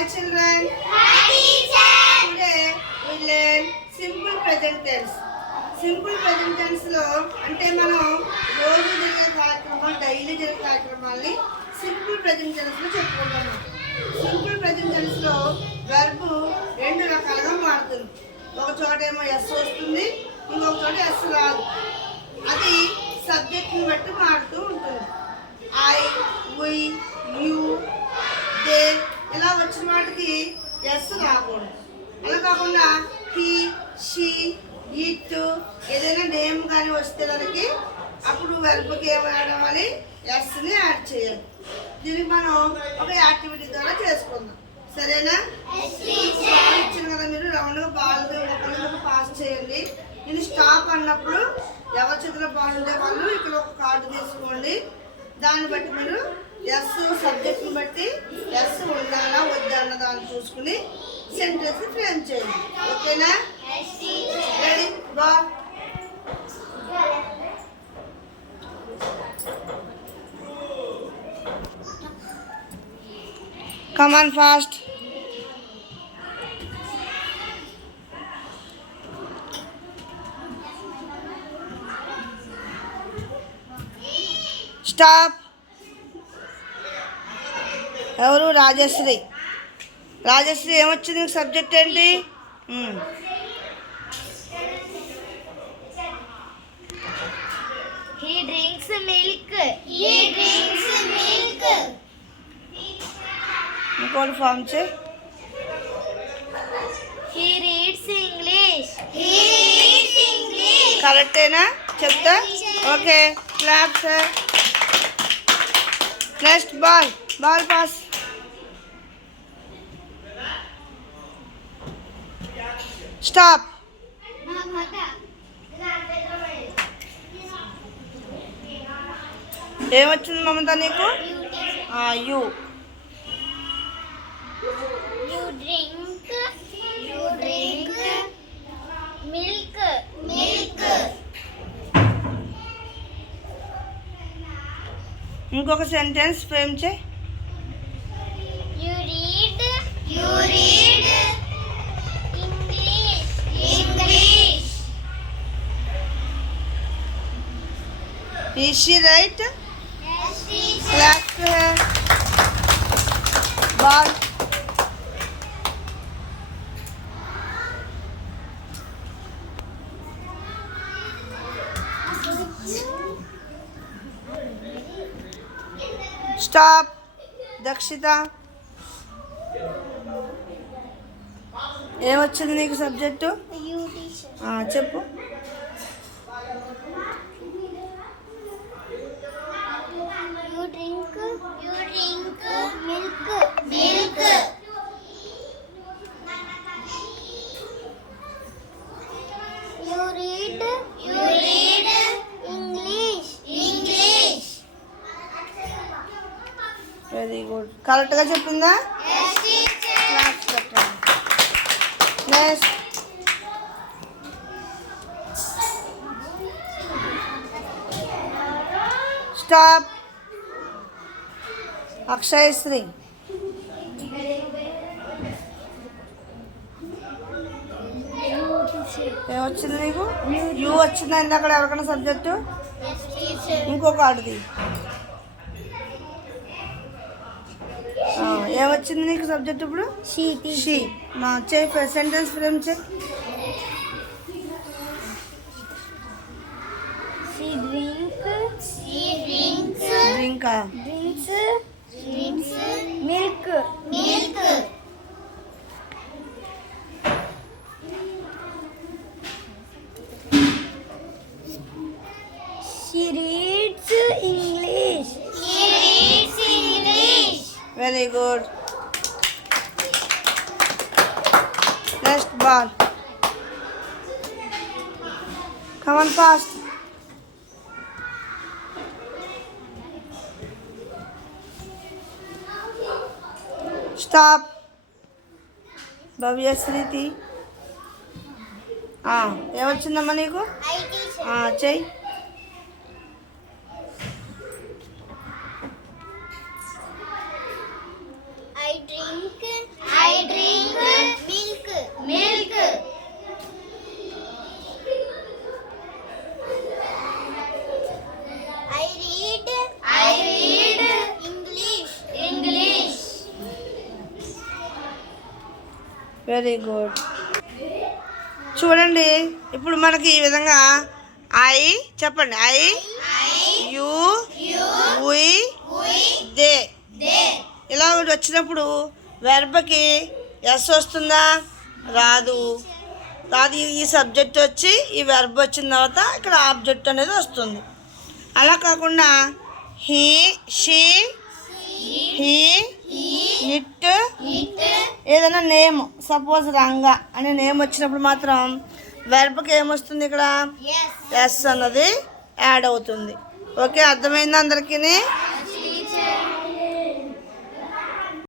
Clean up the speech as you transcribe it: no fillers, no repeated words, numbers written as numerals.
Hi children. Hi teacher. Today we learn simple present tense. Simple present tense లో అంటే మనం రోజు జరిగే కార్యక్రమాలు డైలీ జరిగే కార్యక్రమాల్ని సింపుల్ ప్రెజెంట్ టెన్స్ లో చెప్పుకుంటున్నాం. సింపుల్ ప్రెజెంట్ టెన్స్ లో వెర్బ్ రెండు రకాలుగా మారుతుంది. ఒక చోట ఏమో ఎస్ వస్తుంది, ఇంకొక చోట ఎస్ రాదు. అది సబ్జెక్ట్ని బట్టి మారుతూ ఉంటుంది. ఐ, వి, యూ, దే ఇలా వచ్చిన వాటికి ఎస్ రాకూడదు. అలా కాకుండా హీ, షీ, ఇట్ ఏదైనా నేమ్ కానీ వస్తే దానికి అప్పుడు వెర్బ్కి ఏం యాడ్ అవ్వాలి? ఎస్ని యాడ్ చేయాలి. దీనికి మనం ఒక యాక్టివిటీ ద్వారా చేసుకుందాం. సరేనా? ఇచ్చిన కదా మీరు రౌండ్గా బాల్ ఒకరికి పాస్ చేయండి. నేను స్టాప్ అన్నప్పుడు ఎవరి చేతిలో బాల్ ఉండే వాళ్ళు ఇక్కడ ఒక కార్డు తీసుకోండి. దాన్ని బట్టి మీరు ఎస్ సబ్జెక్ట్ని బట్టి ఎస్ ఉండాలా వద్దా అన్న దాన్ని చూసుకుని సెంటెన్స్ ఫ్రేమ్ చేయండి. ఓకేనా? Ready ball. Come on fast. Stop. ఎవరు? రాజశ్రీ. రాజశ్రీ ఏమొచ్చింది? సబ్జెక్ట్ ఏంటి? He drinks milk. He drinks milk. ఇంకోటి ఫామ్ చే. He reads English. He reads English. కరెక్టేనా? చెప్తా. Okay clap sir. Next ball. Ball pass. Stop. ఏమొచ్చింది మమత నీకు? You. You drink. You drink milk. Milk. ఇంకొక సెంటెన్స్ ఫ్రేమ్ చే. You read. You read English. English. Is she right? Yes, teacher. Clap to her. Ball. Stop. Dakshitha ఏమొచ్చింది నీకు subject? You teacher. చెప్పు. You drink. You drink milk. Milk. You read. You read English. English. Very good. కరెక్ట్గా చెప్పిందా? Yes, teacher. Class పెట్టండి. Next stop. Akshayasri ఏమొచ్చింది నీకు? యూ వచ్చిందా ఇందాక ఎవరికైనా సబ్జెక్టు? Yes, teacher. ఇంకొక ఆడుది. ఏమొచ్చింది నీకు సబ్జెక్ట్ ఇప్పుడు? She she. సెంటెన్స్ ఫ్రేమ్ చే. She drinks. She drinks. డ్రింకా? Drinks. Drinks milk. Milk. She reads English. She reads English. Very good. Next ball. Come on fast. Stop. Bhavyashriti ఏమొచ్చిందమ్మా నీకు? I teacher. చెయ్యి. I drink. Very good. చూడండి ఇప్పుడు మనకి ఈ విధంగా ఐ చెప్పండి. ఐ యు వి దే ఇలా వచ్చినప్పుడు వెర్బ్కి ఎస్ వస్తుందా? రాదు. ఈ సబ్జెక్ట్ వచ్చి ఈ వెర్బ్ వచ్చిన తర్వాత ఇక్కడ ఆబ్జెక్ట్ అనేది వస్తుంది. అలా కాకుండా హీ షీ హీ ఇట్ ఏదైనా నేమ్ సపోజ్ రంగా అనే నేమ్ వచ్చినప్పుడు మాత్రం వెర్బ్కి ఏమొస్తుంది? ఇక్కడ ఎస్ అన్నది యాడ్ అవుతుంది. ఓకే, అర్థమైందా అందరికీ?